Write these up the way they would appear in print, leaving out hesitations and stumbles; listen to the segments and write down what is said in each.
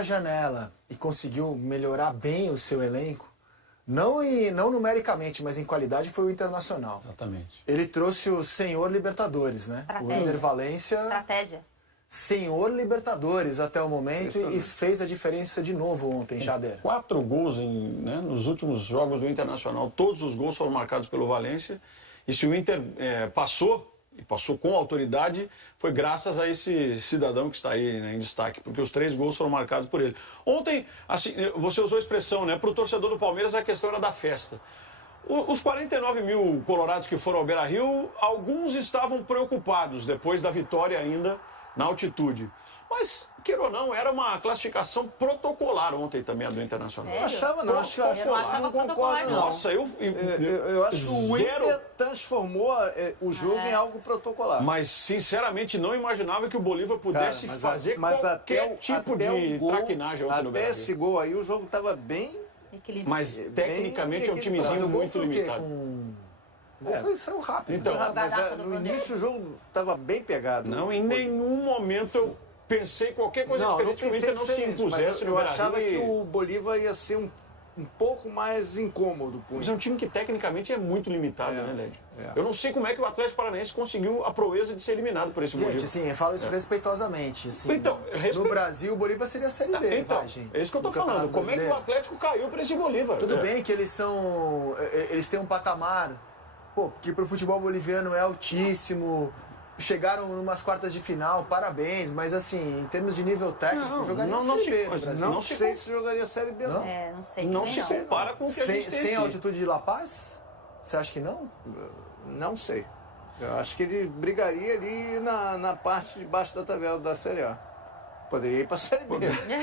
a janela e conseguiu melhorar bem o seu elenco, não numericamente, mas em qualidade, foi o Internacional. Exatamente. Ele trouxe o senhor Libertadores, né? Estratégia. O Ender Valência, Estratégia. senhor Libertadores até o momento, e fez a diferença de novo ontem, Jader. 4 gols nos últimos jogos do Internacional. Todos os gols foram marcados pelo Valência. E se o Inter passou, e passou com autoridade, foi graças a esse cidadão que está aí, né, em destaque, porque os 3 gols foram marcados por ele. Ontem, assim, você usou a expressão, né? Para o torcedor do Palmeiras a questão era da festa. Os 49 mil colorados que foram ao Beira-Rio, alguns estavam preocupados depois da vitória ainda na altitude. Mas, queira ou não, era uma classificação protocolar ontem também a do Internacional. Sério? Não achava, não. Acho que eu não achava não protocolar, concordo, não. Nossa, eu acho que o Inter transformou o jogo em algo protocolar. Mas, sinceramente, não imaginava que o Bolívar pudesse fazer qualquer tipo de traquinagem ontem no Até Beira-Rio. esse gol aí, o jogo estava bem... Mas, tecnicamente, é um timezinho muito limitado. O gol saiu rápido. Então, Mas no início o jogo estava bem pegado. Não, em nenhum momento eu pensei qualquer coisa diferente que o Inter não se impusesse no Eu Beira-Rio. achava que o Bolívar ia ser um pouco mais incômodo. Mas é um time que tecnicamente é muito limitado, né, Lédio? É. Eu não sei como é que o Atlético Paranaense conseguiu a proeza de ser eliminado por esse Gente, Bolívar. assim, eu falo isso respeitosamente. Assim, Então, no Brasil, o Bolívar seria a Série B, Então, vai, gente. é isso que eu tô No falando. Campeonato Como é que o Brasileiro. Atlético caiu para esse Bolívar? Tudo bem que eles têm um patamar, que pro futebol boliviano é altíssimo, chegaram numas quartas de final, parabéns, mas assim, em termos de nível técnico, jogaria a Série B no Brasil. Não sei se jogaria a Série B, não. Não sei. Não também se compara com o que a gente tem Sem aqui. altitude de La Paz? Você acha que não? Não sei. Eu acho que ele brigaria ali na parte de baixo da tabela da Série A. Poderia ir para a Série B.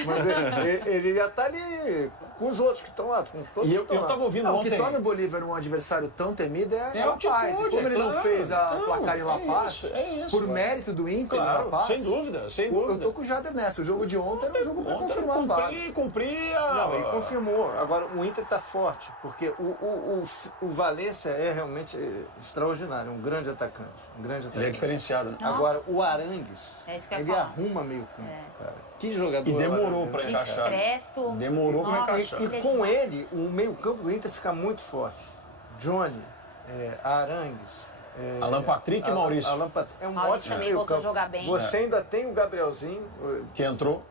Mas ele ia estar ali com os outros que estão lá. Com todos E eu que estão lá. tava ouvindo O ontem... que torna o Bolívar um adversário tão temido é La altitude, Paz. E como ele não claro. fez a Então, placar em La Paz, é isso. por mérito do Inter em Claro, La Paz, sem dúvida, sem eu dúvida. tô com o Jader nessa. O jogo de ontem era um jogo para confirmar a vaga. Cumpria... Não, ele confirmou. Agora, o Inter está forte, porque o Valência é realmente extraordinário, um grande atacante. Ele é diferenciado, né? Agora, o Arangues, É isso que eu ia ele falar. arruma meio campo, cara. Que jogador. E demorou Arangues. para encaixar. Discreto. Demorou para Nossa, encaixar. E com ele, o meio-campo do Inter fica muito forte. Johnny, Arangues. Alan Patrick e Maurício. É um Maurício ótimo também voltou a meio-campo. jogar bem. Você ainda tem o Gabrielzinho Que entrou.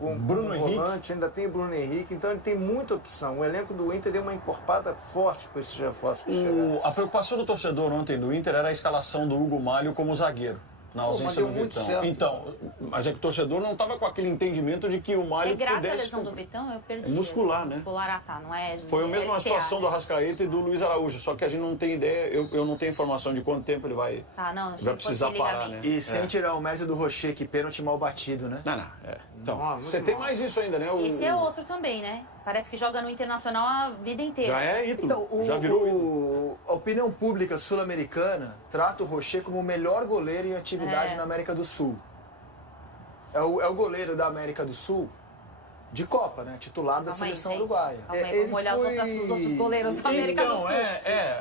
com Bruno o Henrique. volante, ainda tem o Bruno Henrique, então ele tem muita opção. O elenco do Inter deu uma encorpada forte com esses reforços que chegaram. A preocupação do torcedor ontem do Inter era a escalação do Hugo Malho como zagueiro, na ausência mas do deu muito Vitão. certo. Então, mas é que o torcedor não estava com aquele entendimento de que o É Malho grave a pudesse... lesão do Vitão, eu perdi. É muscular, né? Muscular, não é... Foi a mesma LCA, situação do né? Arrascaeta e do Luiz Araújo, só que a gente não tem ideia, eu não tenho informação de quanto tempo ele vai precisar parar, né? E sem tirar o mérito do Rocher, que pênalti mal batido, né? Não. Então, Não, muito você tem mal. mais isso ainda, né? Esse é outro também, né? Parece que joga no Internacional a vida inteira. Já é ídolo, Então, já virou ídolo. a opinião pública sul-americana trata o Rocher como o melhor goleiro em atividade na América do Sul. É o goleiro da América do Sul de Copa, né? Titular da seleção gente. uruguaia. Calma aí, Ele vamos olhar foi- os outros goleiros da América do Sul.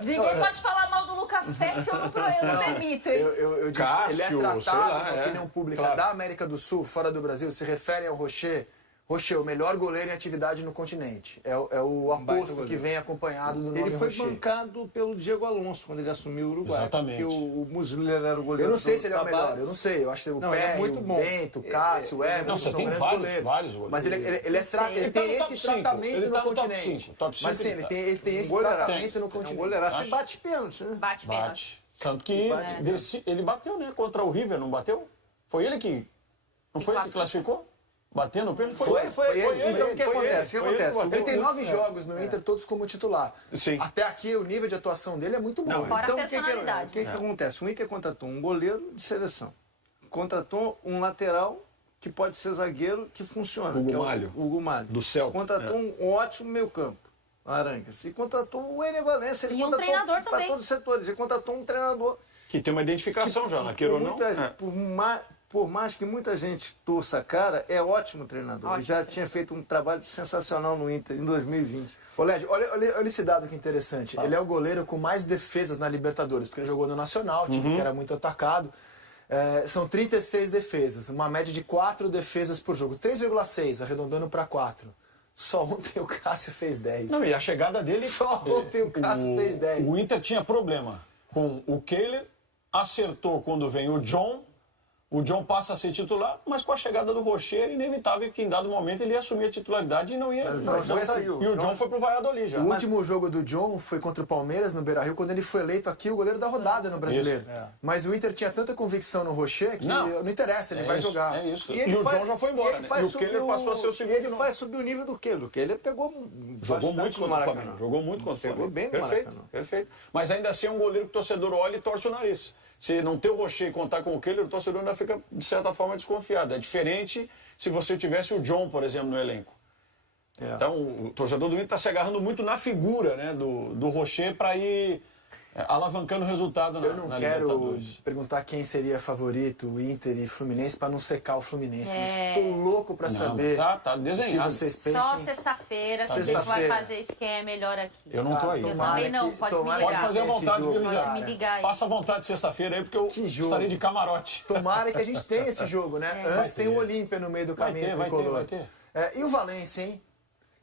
Ninguém pode falar mal do Lucas Pé, que eu não permito, hein? Eu disse, Cássio, ele é sei tratado lá, na opinião pública claro. da América do Sul, fora do Brasil, se referem ao Rocher. Rocher, o melhor goleiro em atividade no continente. É o baita aposto que goleiro. vem acompanhado do nome Ele foi Rocher. bancado pelo Diego Alonso quando ele assumiu o Uruguai. Exatamente. Porque o Muslera era o goleiro. Eu não sei do se ele é o Tabárez. melhor, eu não sei. Eu acho que o Não, ele é Pé, muito o bom. Bento, o Cássio, o Everton, Não, você são tem grandes vários goleiros. goleiros. Mas ele Ele tá tem no top esse 5, tratamento ele no tá no top continente. 5, top 5 Mas sim, ele tá. ele tem esse goleiraço. tratamento no É um continente. goleiraço e bate pênalti, né? Bate pênalti. Bate. Tanto que ele bateu, né? Contra o River, não bateu? Foi ele que... Não foi ele que classificou? Batendo o pênalti? Foi ele. Então, o que foi acontece? ele, foi ele. Ele tem 9 jogos no Inter, todos como titular. Sim. Até aqui, o nível de atuação dele é muito bom. Não, Fora Então, a personalidade. o que acontece? O Inter contratou um goleiro de seleção. Contratou um lateral que pode ser zagueiro que funciona. Hugo que é Malho. o Hugo Malho. Do Celta. Contratou um ótimo meio-campo. Arangues. E contratou o Ener Valencia. Ele E um contratou treinador para também. todos os setores. Ele contratou um treinador. Que tem uma identificação já, queira ou não. Muita- por mais que muita gente torça a cara, é ótimo treinador. Ele já tinha feito um trabalho sensacional no Inter em 2020. Ô, Led, olha esse dado que interessante. Ele é o goleiro com mais defesas na Libertadores, porque ele jogou no Nacional, time que era muito atacado. São 36 defesas, uma média de 4 defesas por jogo. 3,6, arredondando para 4. Só ontem o Cássio fez 10. Não, e a chegada dele... Só ontem o Cássio fez 10. O Inter tinha problema com o Kehler, acertou quando vem o John passa a ser titular, mas com a chegada do Rocher era inevitável que em dado momento ele ia assumir a titularidade e não ia... E o John foi pro Valladolid já. O último jogo do John foi contra o Palmeiras no Beira-Rio, quando ele foi eleito aqui o goleiro da rodada no Brasileiro. Mas o Inter tinha tanta convicção no Rocher que não interessa, ele vai jogar. É isso. E o John já foi embora, né? E o Kehler passou a ser o segundo. Ele faz subir o nível do Kehler. O Kehler jogou muito contra o Flamengo. Jogou muito contra o Flamengo. Pegou bem no Maracanã. Perfeito. Mas ainda assim é um goleiro que o torcedor olha e torce o nariz. Se não ter o Rocher e contar com o Kehler, o torcedor ainda fica, de certa forma, desconfiado. É diferente se você tivesse o John, por exemplo, no elenco. Então, o torcedor do Inter está se agarrando muito na figura, né, do Rocher para ir alavancando o resultado na Libertadores. Eu não quero perguntar quem seria favorito, o Inter e Fluminense, para não secar o Fluminense. Estou louco para saber tá desenhado. o que vocês pensam. Só sexta-feira que a gente vai fazer isso, quem é melhor aqui. Eu não tô aí. Eu também não, pode me ligar. Pode fazer à vontade, viu, Pode me ligar aí. Faça à vontade sexta-feira aí, porque eu estarei de camarote. Tomara que a gente tenha esse jogo, né? Antes tem o Olímpia no meio do caminho tricolor. Vai ter. E o Valência, hein?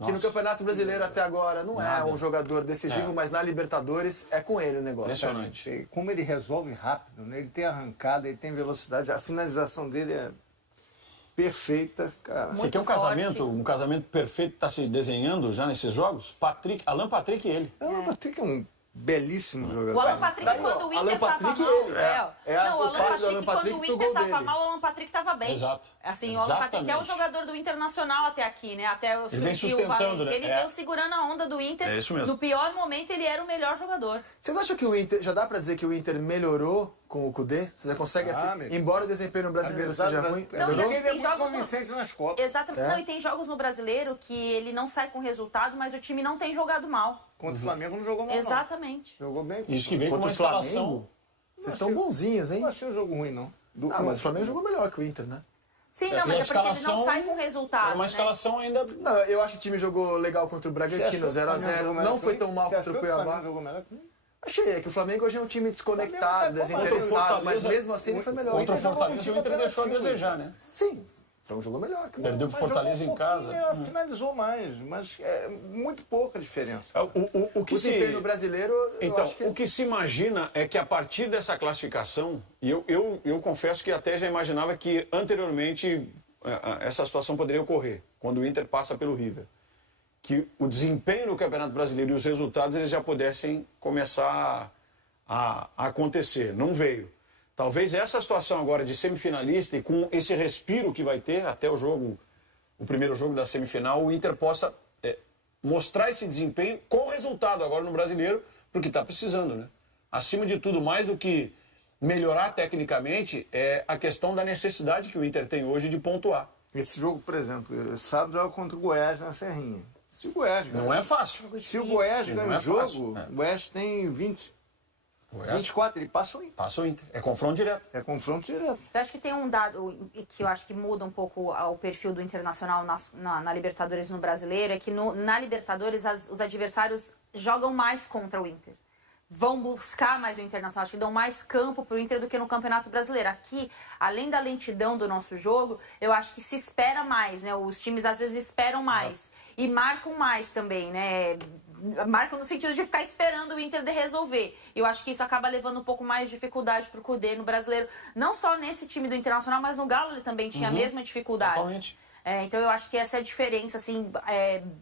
Que no Campeonato Brasileiro até agora não é um jogador decisivo, mas na Libertadores é com ele o negócio. Impressionante. Como ele resolve rápido, né? Ele tem arrancada, ele tem velocidade, a finalização dele é perfeita, cara. Você quer um casamento perfeito que está se desenhando já nesses jogos? Alan Patrick e ele. Alan Patrick é um belíssimo jogador. O Alan Patrick, quando o Inter estava mal... o Alan Patrick, quando o Inter estava mal, o Alan Patrick estava bem. Exato. Assim, o Alan Patrick é o jogador do Internacional até aqui, né? Até ele vem sustentando, né? Ele veio segurando a onda do Inter. É isso mesmo. No pior momento, ele era o melhor jogador. Vocês acham que o Inter... Já dá pra dizer que o Inter melhorou com o Cudê? Você já consegue... embora o desempenho no Brasileiro seja ruim... Ele é muito convincente nas Copas. Exatamente. Não, e tem jogos no Brasileiro que ele não sai com resultado, mas o time não tem jogado mal. Contra o Flamengo não jogou mal, Exatamente. Não. Jogou bem. Isso que vem com uma escalação... Vocês estão bonzinhos, hein? Não achei o jogo ruim, não. Mas o Flamengo jogou melhor que o Inter, né? Sim, não, mas é porque ele não sai com resultado. É uma escalação ainda... Não, eu acho que o time jogou legal contra o Bragantino, 0x0. Não foi tão mal contra o Cuiabá. Achei que o Flamengo hoje é um time desconectado, desinteressado, mas mesmo assim ele foi melhor. Contra o Fortaleza o Inter deixou a desejar, né? Sim. O Flamengo jogou melhor. Perdeu pro Fortaleza em casa. Finalizou mais, mas é muito pouca diferença. O desempenho brasileiro, então, o que se imagina é que a partir dessa classificação, e eu confesso que até já imaginava que anteriormente essa situação poderia ocorrer, quando o Inter passa pelo River. Que o desempenho no Campeonato Brasileiro e os resultados eles já pudessem começar a acontecer. Não veio. Talvez essa situação agora de semifinalista e com esse respiro que vai ter até o primeiro jogo da semifinal, o Inter possa mostrar esse desempenho com resultado agora no Brasileiro, porque está precisando, né? Acima de tudo, mais do que melhorar tecnicamente, é a questão da necessidade que o Inter tem hoje de pontuar. Esse jogo, por exemplo, sábado joga contra o Goiás na Serrinha. Se o Goiás ganha, não é fácil. Se o Goiás ganha o jogo, o Goiás tem 24, ele passa o Inter. Passa o Inter. É confronto direto. É confronto direto. Eu acho que tem um dado que eu acho que muda um pouco o perfil do Internacional na Libertadores e no Brasileiro, é que na Libertadores os adversários jogam mais contra o Inter. Vão buscar mais o Internacional, acho que dão mais campo para o Inter do que no Campeonato Brasileiro. Aqui, além da lentidão do nosso jogo, eu acho que se espera mais, né? Os times às vezes esperam mais e marcam mais também, né? Marcam no sentido de ficar esperando o Inter de resolver. Eu acho que isso acaba levando um pouco mais de dificuldade para o Cudê no Brasileiro. Não só nesse time do Internacional, mas no Galo ele também tinha a mesma dificuldade. Totalmente. Então eu acho que essa é a diferença, assim,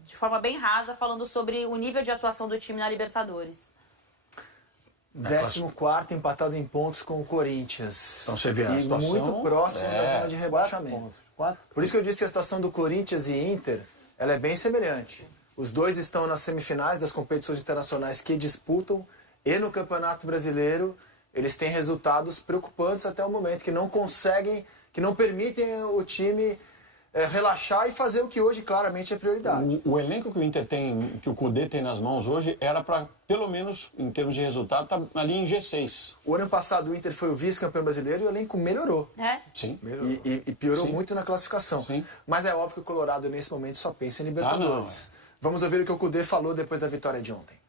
de forma bem rasa, falando sobre o nível de atuação do time na Libertadores. 14º empatado em pontos com o Corinthians. Então você vê a situação... muito próximo da zona de rebaixamento. Por isso que eu disse que a situação do Corinthians e Inter ela é bem semelhante. Os dois estão nas semifinais das competições internacionais que disputam e no Campeonato Brasileiro eles têm resultados preocupantes até o momento, que não conseguem, que não permitem o time relaxar e fazer o que hoje claramente é prioridade. O elenco que o Inter tem, que o Cudê tem nas mãos hoje, era para, pelo menos em termos de resultado, tá ali em G6. O ano passado o Inter foi o vice-campeão brasileiro e o elenco melhorou. Sim. E piorou muito na classificação. Sim. Mas é óbvio que o Colorado nesse momento só pensa em Libertadores. Vamos ouvir o que o Cudê falou depois da vitória de ontem.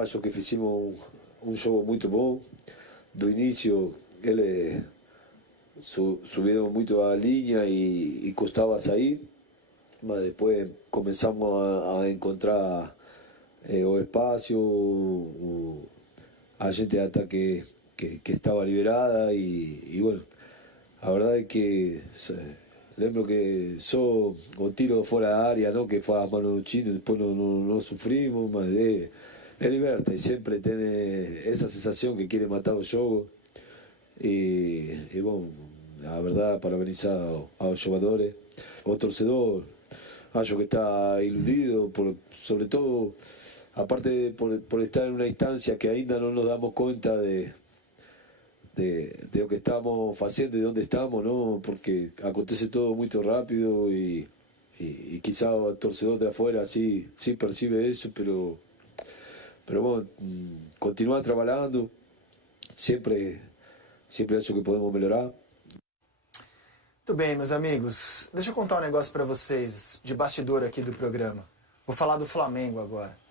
Acho que fizemos um jogo muito bom. Do início subieron mucho a la línea y costaba salir, mas después comenzamos a encontrar o espacio, a gente de ataque que estaba liberada y bueno, la verdad es que lembro que só o tiro fora da área, ¿no? Que fue a mano do chino, después no sufrimos, mas é liberta e sempre tem essa sensação que quiere matar o jogo e bom, a verdade, parabenizar aos jogadores, ao torcedor. Acho que está iludido, sobre todo, aparte por estar en una instancia que ainda no nos damos cuenta de lo que estamos haciendo y dónde estamos, ¿no? Porque acontece todo muy rápido y quizá el torcedor de afuera sí percibe eso, pero bueno, continuar trabajando, siempre acho que podemos melhorar. Muito bem, meus amigos. Deixa eu contar um negócio para vocês de bastidor aqui do programa. Vou falar do Flamengo agora.